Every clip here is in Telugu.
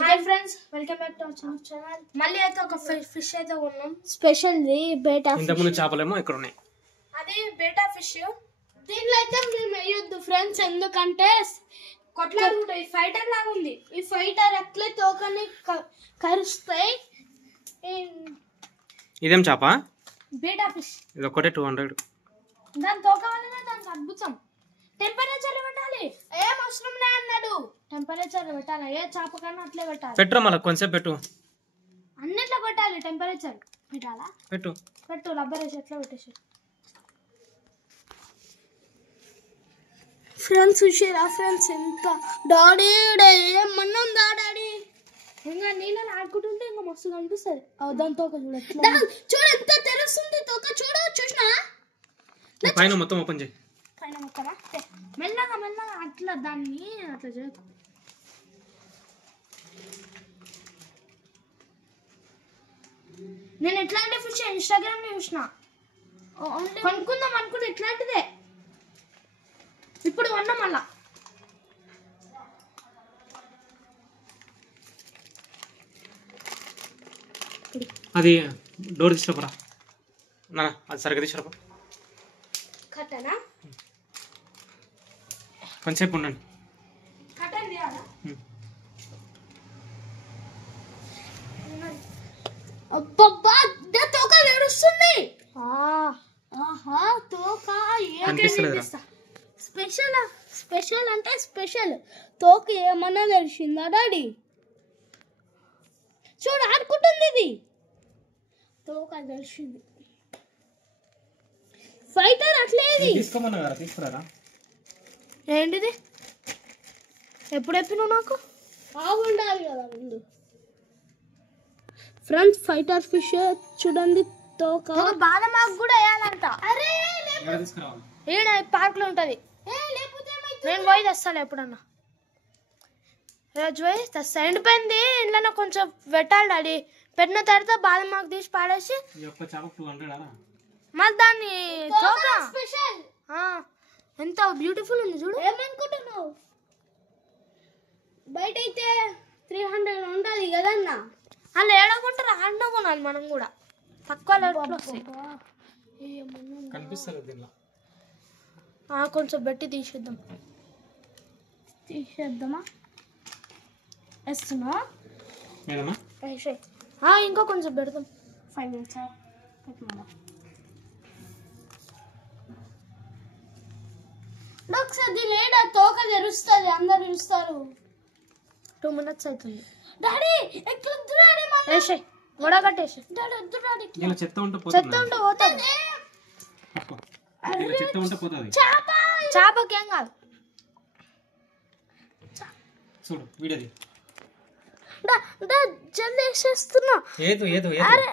Hi friends, welcome back to our channel. మళ్ళీ అయితే ఒక ఫిష్ అయితే ఉన్నాం. Special the beta fish. ఇంతకుముందు చేపలేమో ఇక్కడ ఉన్నాయి. అది బేటా ఫిష్. దీంట్లో అయితే మేము వేయొద్దు ఫ్రెండ్స్, ఎందుకంటే కొట్లాడుకుంటాయి. ఫైటర్ లాగా ఉంది. ఈ ఫైటర్ అట్లే తోకని కరుస్తాయి. ఇదేం చేప? బేటా ఫిష్. ఇది ఒకటే 200. దాని తోక వల్లనే దానికి అద్భుతం. టెంపరేచర్ పెట్టాలి. ఏం అవసరం లే అన్నాడు. టెంపరేచర్ పెట్టాలి. ఏ చేప కన్నా అట్లే పెట్టాలి. పెట్టురా, మళ్ళీ కొంచెంసేపు పెట్టు. అన్నిట్లో పెట్టాలి. టెంపరేచర్ పెట్టాలా? పెట్టు రబ్బర్ వేసి ఎట్లా పెట్టేసి. ఫ్రెండ్స్ చూసారా ఫ్రెండ్స్, ఎంత డాడీ ఏమన్నా ఉందా డాడీ? ఇంకా నీళ్ళని ఆడుకుంటుంటే ఇంకా మస్తు కనిపిస్తుంది. దాని తోక చూడచ్చు. చూడు ఎంత తెలుస్తుంది తోక. చూసినా పైన మొత్తం ఓపెన్ చేయి. పైన మొత్తమా? మెల్లగా మెల్లగా అట్లా దాన్ని అట్లా చేయకు. నేను ఎట్లాంటి ఫిష్ ఇన్స్టాగ్రామ్ లో చూసిన. కొనుక్కుందాం అనుకుంటే ఇట్లాంటిదే. ఇప్పుడు కొన్నాం మళ్ళా. అది డోర్ తీసినప్పురా నా, అది సరిగ్గా తీసినప్పుడు కట్టనా? కొంచెంసేపు ఉండండి. కట్టని తీయాలా? అబ్బబ్బా తోక తెరుస్తుంది. ఆహా, తోక కనిపిస్తలేదురా. స్పెషల్ అంటే స్పెషల్. తోక ఏమన్నా తెలిసిందా డాడీ? చూడు ఆడుకుంటుంది ఇది. తోక తెలిసింది. ఫైటర్ అట్లేదు. తీసుకోమన్నా కదా, తీసుకురారా. ఏంటిది? ఎప్పుడు చెప్పినావు నాకు? బాగుండాలి కదా ముందు. ఫ్రెండ్స్ ఫైటర్ ఫిష్ చూడండి తోక. బాదం ఆకు కూడా వేయాలంట. అరే తీసుకురావాలి. ఈడ పార్క్ లో ఉంటది. నేను పోయి తెస్తాను ఎప్పుడన్నా. రోజు పోయి తెస్తా. ఎండిపోయింది ఇంట్లో కొంచెం పెట్టాలి డాడీ. పెట్టిన తర్వాత బాదం ఆకు తీసి పాడేసి ఈ ఒక్క చేప 200. మళ్ళీ దాన్ని తోక స్పెషల్. ఎంత బ్యూటిఫుల్ ఉంది చూడు. ఏమనుకుంటున్నావు? బయట అయితే 300 ఉంటుంది కదన్నా. అలా ఏడకుంటారు. ఆడినా కొనాలి మనం కూడా. తక్కువ రేట్లో వస్తాయి. కనిపిస్తలేదు దీనిలో. కొంచెం పెట్టి తీసేద్దామా? వేస్తున్నా మేడమా? ఇంకా కొంచెం పెడదాం. 5 minutes పెట్టమా? ఒకసారి లేడా తోక తెరుస్తుంది, అందరు చూస్తారు. 2 minutes అవుతుంది. డాడీ ఎట్లొద్దు డాడీ, వేసే గొడ కట్టేసి. డాడీ వద్దు డాడీ. ఇలా చెత్త ఉంటే చెత్త ఉంటే పోతుంది. ఇలా చెత్త ఉంటే పోతుంది. చేపకి ఏం కాదు. చూడు వీడియోది. జల్దీ వేసేస్తున్నా. ఏదో అరే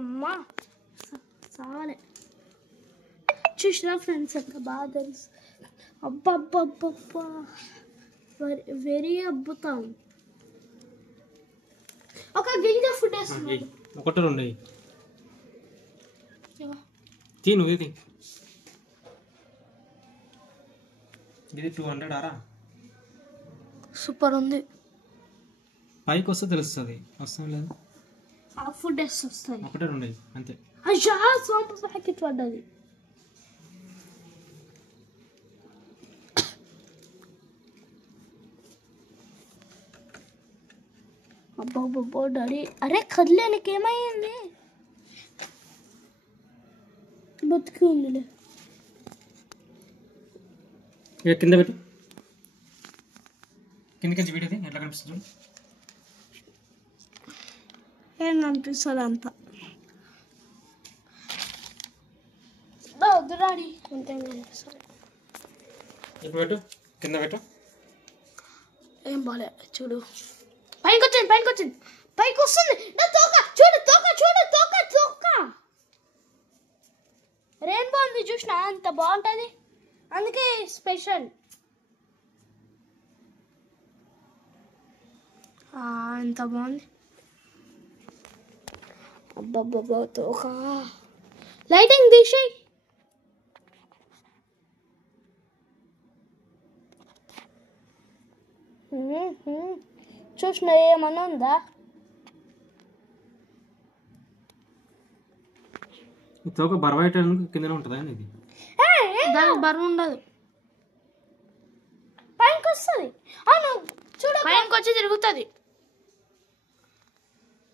అమ్మా చాలే. చూసినా ఫ్రెండ్స్ ఎంత బాగా తెలుసు. అబ్బబ్బబ్బబ్బా వెరీ అద్భుతం. ఒక గింజ ఫుడ్ వేస్తున్నాడు. 1 2 తీను. ఇది 200 ఆరా. సూపర్ ఉంది. పైకి వస్తే తెలుస్తుంది. వస్తాం లేదు. ఆ ఫుడ్ వేసి వస్తాయి. 1 2 అంతే. అయ్యా సోంపు ప్యాకెట్ పడ్డది. అబ్బబ్బబ్బో డాడీ. అరే కదిలేనికి ఏమయ్యింది? బతికి ఉందిలే. ఇక కింద పెట్టు. కిందకి వీడియోది ఎట్లా కనిపిస్తుంది? ఏం కనిపిస్తుంది అంతా. వద్దు డాడీ, కొంచెం కనిపిస్తుంది. ఇప్పుడు పెట్టు, కింద పెట్టు. ఏం బాలే చూడు. పైకి వచ్చింది. పైకి వస్తుంది. తోక చూడు. రెయిన్బో ఉంది చూసినా, అంత బాగుంటుంది. అందుకే స్పెషల్. ఎంత బాగుంది. అబ్బబ్బబ్బా తోక. లైటింగ్ తీసేయి. చూసిన ఏమన్నా ఉందా? ఈ తోక బరవైటానికి కిందనే ఉంటుందా ఇది? దానికి బరువు ఉండదు, పైకి వస్తుంది. అవును చూడు, పైనకి వచ్చి తిరుగుతుంది.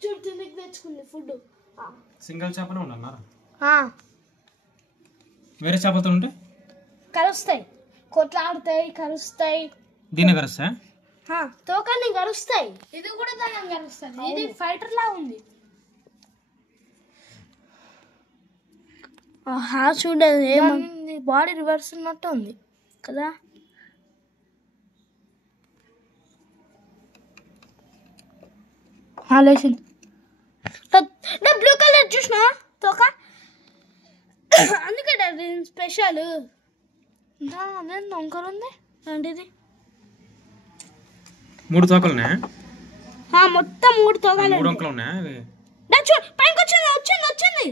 చూడు తిండికి తెచ్చుకుంది ఫుడ్. సింగిల్ చేపనే ఉండాలన్నారా? వేరే చేపలతో ఉంటే కరుస్తాయి, కొట్లాడుతాయి, కరుస్తాయి. దీన్ని కరుస్తా? తోకని కరుస్తాయి. ఇది కూడా దాన్ని కలుస్తుంది. ఇది ఫైటర్ లా ఉంది. చూడదు ఏముంది, బాడీ రివర్స్ ఉన్నట్టు ఉంది కదా. లేచింది. బ్లూ కలర్ చూసినా తోక, అందుకే స్పెషల్. అదే వంకర ఉంది. ఏంటిది? 3 తోకలున్నా? మొత్తం 3 తోకలు. 3 వంకలు ఉన్నాయా అవి? చూడు పైకి వచ్చింది, వచ్చింది, వచ్చింది.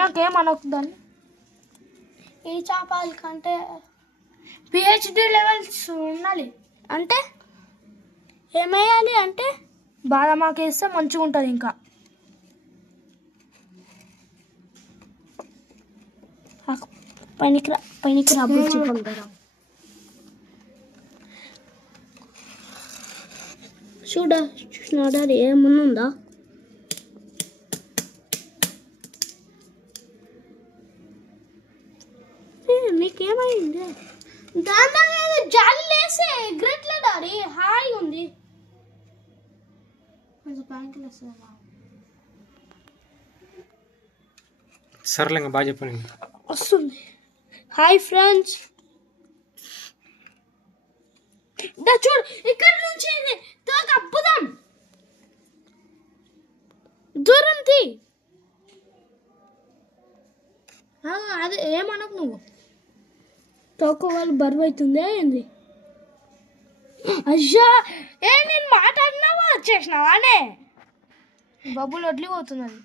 నాకేమనకు దాన్ని. ఈ చేపల కంటే పిహెచ్డి లెవెల్స్ ఉండాలి. అంటే ఏమేయాలి అంటే బాదమాకు వేస్తే మంచిగా ఉంటుంది. ఇంకా పైనకి రబ్బు చూసుకుంటారా? చూసినాడా ఏమన్నా ఉందా? మీకేమైంది? దాని జాలి లేసే ఎగ్రెట్లే డాడీ, హాయిగా ఉంది. కొంచెం పైకి లేస్తుంది. సర్లే ఇంకా బాగా చెప్పండి. వస్తుంది. హాయ్ ఫ్రెండ్స్, చూడు ఇక్కడ నుంచి తోక అప్పుదాం. దూరం తీ. అది ఏమనకు నువ్వు. తోక వాళ్ళు బరువు అవుతుంది. ఏంది? అయ్యా, నేను మాట్లాడినావా వచ్చేసినావానే? బబ్బులు వడ్లిపోతుంది అది.